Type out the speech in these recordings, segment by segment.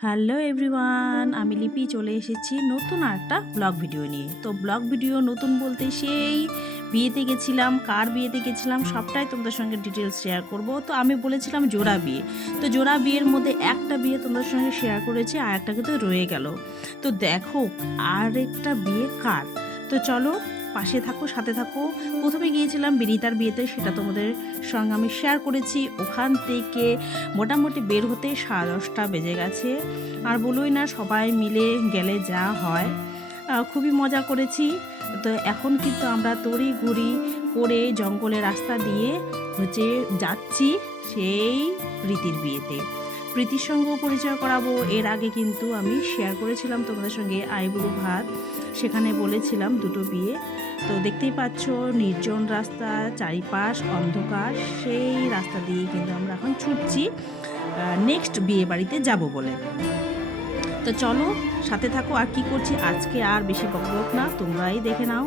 Hello everyone, আমি লিপি চলে এসেছি নতুন একটা ব্লগ ভিডিও নিয়ে। তো ব্লগ ভিডিও নতুন বলতে সেই বিয়েতে গেছিলাম, কার বিয়েতে গেছিলাম সবটাই তোমাদের সঙ্গে ডিটেলস শেয়ার করব। তো আমি বলেছিলাম জোড়া বিয়ে, তো জোড়া বিয়ের মধ্যে একটা বিয়ে তোমাদের সঙ্গে শেয়ার করেছি, আর একটা কিন্তু রয়ে গেল। তো দেখো আরেকটা বিয়ে কার। তো চলো পাশে থাকো, সাথে থাকো। প্রথমে গিয়েছিলাম বিনিতার বিয়েতে, সেটা তোমাদের সঙ্গে আমি শেয়ার করেছি। ওখান থেকে মোটামুটি বের হতে 10:30 বেজে গেছে। আর বলোই না, সবাই মিলে গেলে যা হয়, খুবই মজা করেছি। তো এখন কিন্তু আমরা তড়িঘড়ি করে জঙ্গলের রাস্তা দিয়ে যাচ্ছি সেই প্রীতির বিয়েতে। প্রীতির সঙ্গেও পরিচয় করাবো। এর আগে কিন্তু আমি শেয়ার করেছিলাম তোমাদের সঙ্গে আইবুড়ো ভাত, সেখানে বলেছিলাম দুটো বিয়ে। তো দেখতেই পাচ্ছ নির্জন রাস্তা, চারিপাশ অন্ধকার, সেই রাস্তা দিয়ে কিন্তু আমরা এখন ছুটছি নেক্সট বিয়ে বাড়িতে যাব বলে। তো চলো সাথে থাকো, আর কি করছি আজকে আর বেশি বকবক না, তোমরাই দেখে নাও।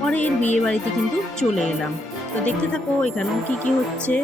পরের বিয়ে বাড়িতে কিন্তু চলে এলাম। তো দেখতে থাকো এখানেও কি কি হচ্ছে।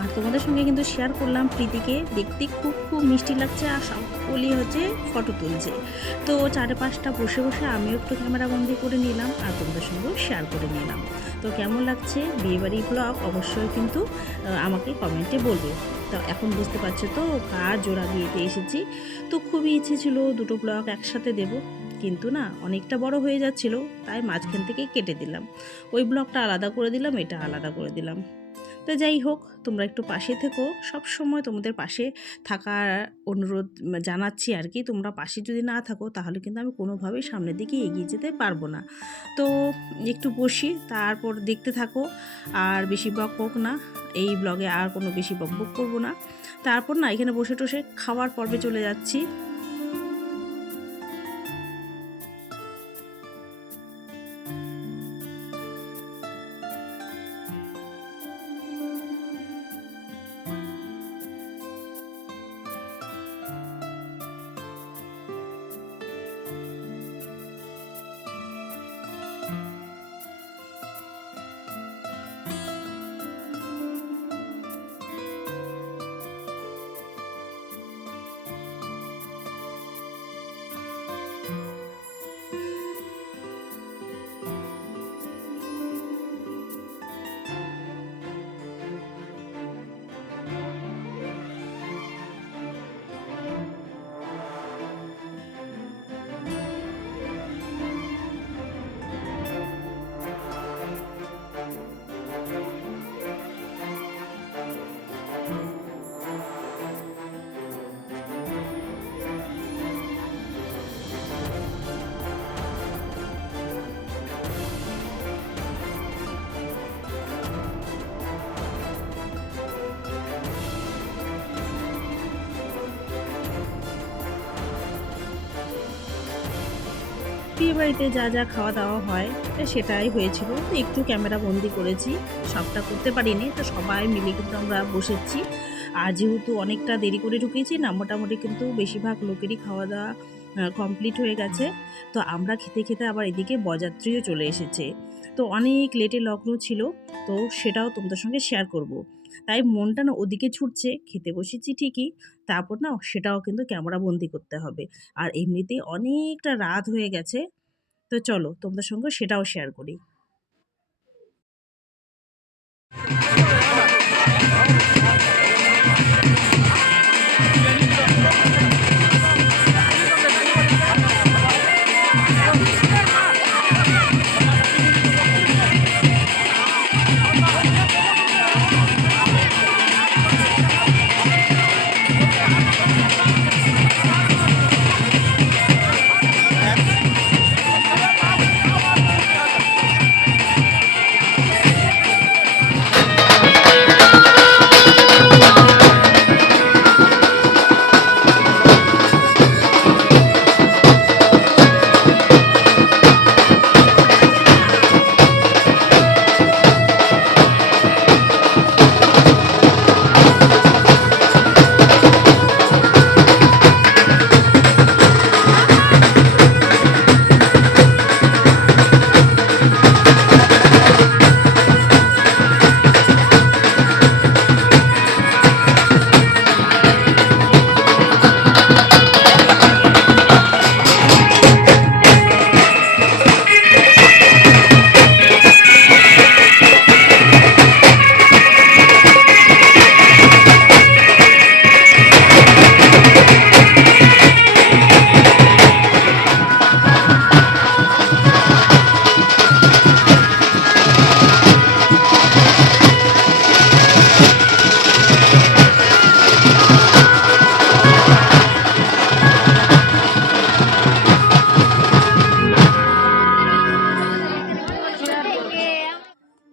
আর তোমাদের সঙ্গে কিন্তু শেয়ার করলাম প্রীতিকে, দেখতে খুব খুব মিষ্টি লাগছে, আর সকলেই ফটো তুলছে। তো চারপাশটা বসে বসে আমিও একটু ক্যামেরা বন্দি করে নিলাম, আর তোমাদের সঙ্গেও শেয়ার করে নিলাম। তো কেমন লাগছে বিয়েবাড়ি ব্লগ অবশ্যই কিন্তু আমাকে কমেন্টে বলবে। তো এখন বুঝতে পারছো তো কার জোড়া বিয়েতে এসেছি। তো খুবই ইচ্ছে ছিল দুটো ব্লগ একসাথে দেব, কিন্তু না অনেকটা বড় হয়ে যাচ্ছিল, তাই মাঝখান থেকে কেটে দিলাম। ওই ব্লগটা আলাদা করে দিলাম, এটা আলাদা করে দিলাম। তো যাই হোক, তোমরা একটু পাশে থেকো, সব সময় তোমাদের পাশে থাকার অনুরোধ জানাচ্ছি আর কি। তোমরা পাশে যদি না থাকো তাহলে কিন্তু আমি কোনোভাবেই সামনের দিকে এগিয়ে যেতে পারবো না। তো একটু বসি, তারপর দেখতে থাকো। আর বেশি বক না, এই ব্লগে আর কোনো বেশি বক করবো না। তারপর না এখানে বসে টসে খাওয়ার পর্বে চলে যাচ্ছি। বিয়ে বাড়িতে যা যা খাওয়া দাওয়া হয় সেটাই হয়েছিল। তো একটু ক্যামেরা বন্দি করেছি, সবটা করতে পারিনি। তো সবাই মিলে কিন্তু আমরা বসেছি। আর যেহেতু অনেকটা দেরি করে ঢুকেছি না, মোটামুটি কিন্তু বেশিরভাগ লোকেরই খাওয়া দাওয়া কমপ্লিট হয়ে গেছে। তো আমরা খেতে খেতে আবার এদিকে বরযাত্রীও চলে এসেছে। তো অনেক লেটে লগ্ন ছিল, তো সেটাও তোমাদের সঙ্গে শেয়ার করব। তাই মনটা না ওদিকে ছুটছে, খেতে বসেছি ঠিকই, তারপর না সেটাও কিন্তু ক্যামেরা বন্দি করতে হবে। আর এমনিতেই অনেকটা রাত হয়ে গেছে। তো চলো তোমাদের সঙ্গে সেটাও শেয়ার করি।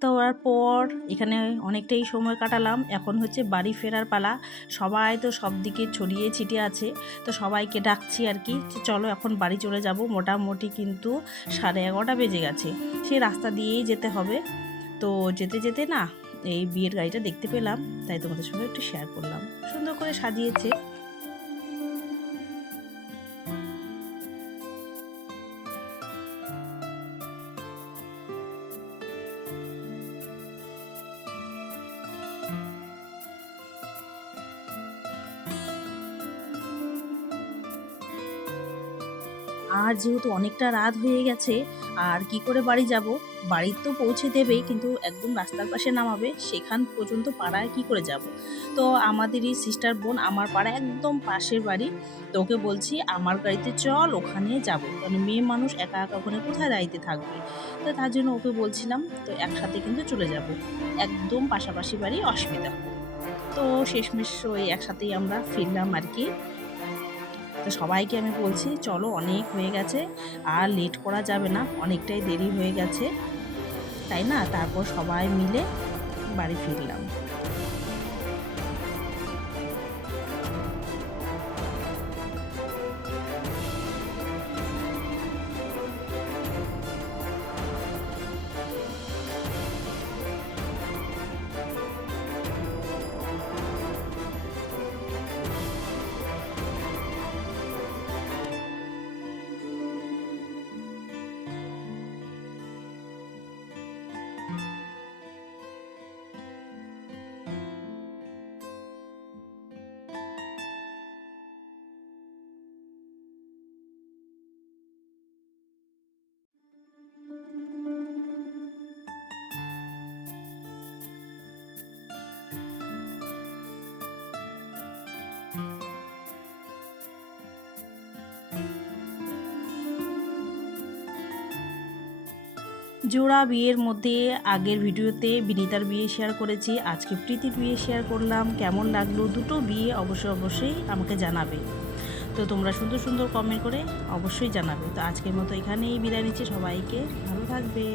দেওয়ার পর এখানে অনেকটাই সময় কাটালাম। এখন হচ্ছে বাড়ি ফেরার পালা। সবাই তো সব দিকে ছড়িয়ে ছিটিয়ে আছে, তো সবাইকে ডাকছি আর কি, চলো এখন বাড়ি চলে যাব। মোটামুটি কিন্তু 11:30 বেজে গেছে। সেই রাস্তা দিয়েই যেতে হবে। তো যেতে যেতে না এই বিয়ের গাড়িটা দেখতে পেলাম, তাই তোমাদের সঙ্গে একটু শেয়ার করলাম। সুন্দর করে সাজিয়েছে। আর যেহেতু অনেকটা রাত হয়ে গেছে, আর কি করে বাড়ি যাব? বাড়ি তো পৌঁছে দেবেই, কিন্তু একদম রাস্তার পাশে নামাবে, সেখান পর্যন্ত পাড়ায় কি করে যাব? তো আমাদেরই সিস্টার বোন, আমার পাড়া একদম পাশের বাড়ি। তো ওকে বলছি আমার গাড়িতে চল, ওখানে যাব, কারণ মেয়ে মানুষ একা একা ওখানে কোথায় দাঁড়িয়ে থাকবে। তো তার জন্য ওকে বলছিলাম, তো একসাথে কিন্তু চলে যাব, একদম পাশাপাশি বাড়ি, অসুবিধা হবে। তো শেষমেশ ওই একসাথেই আমরা ফিরলাম আর কি। তো সবাইকে আমি বলছি চলো, অনেক হয়ে গেছে, আর লেট করা যাবে না, অনেকটাই দেরি হয়ে গেছে, তাই না? তারপর সবাই মিলে বাড়ি ফিরলাম। জোড়া বিয়ের মধ্যে আগের ভিডিওতে বিনীতার বিয়ে শেয়ার করেছি, আজকে প্রীতির বিয়ে শেয়ার করলাম। কেমন লাগলো দুটো বিয়ে অবশ্যই আমাকে জানাবে। তো তোমরা সুন্দর সুন্দর কমেন্ট করে অবশ্যই জানাবে। তো আজকের মতো এখানেই বিদায় নিচ্ছি, সবাইকে ভালো থাকবে।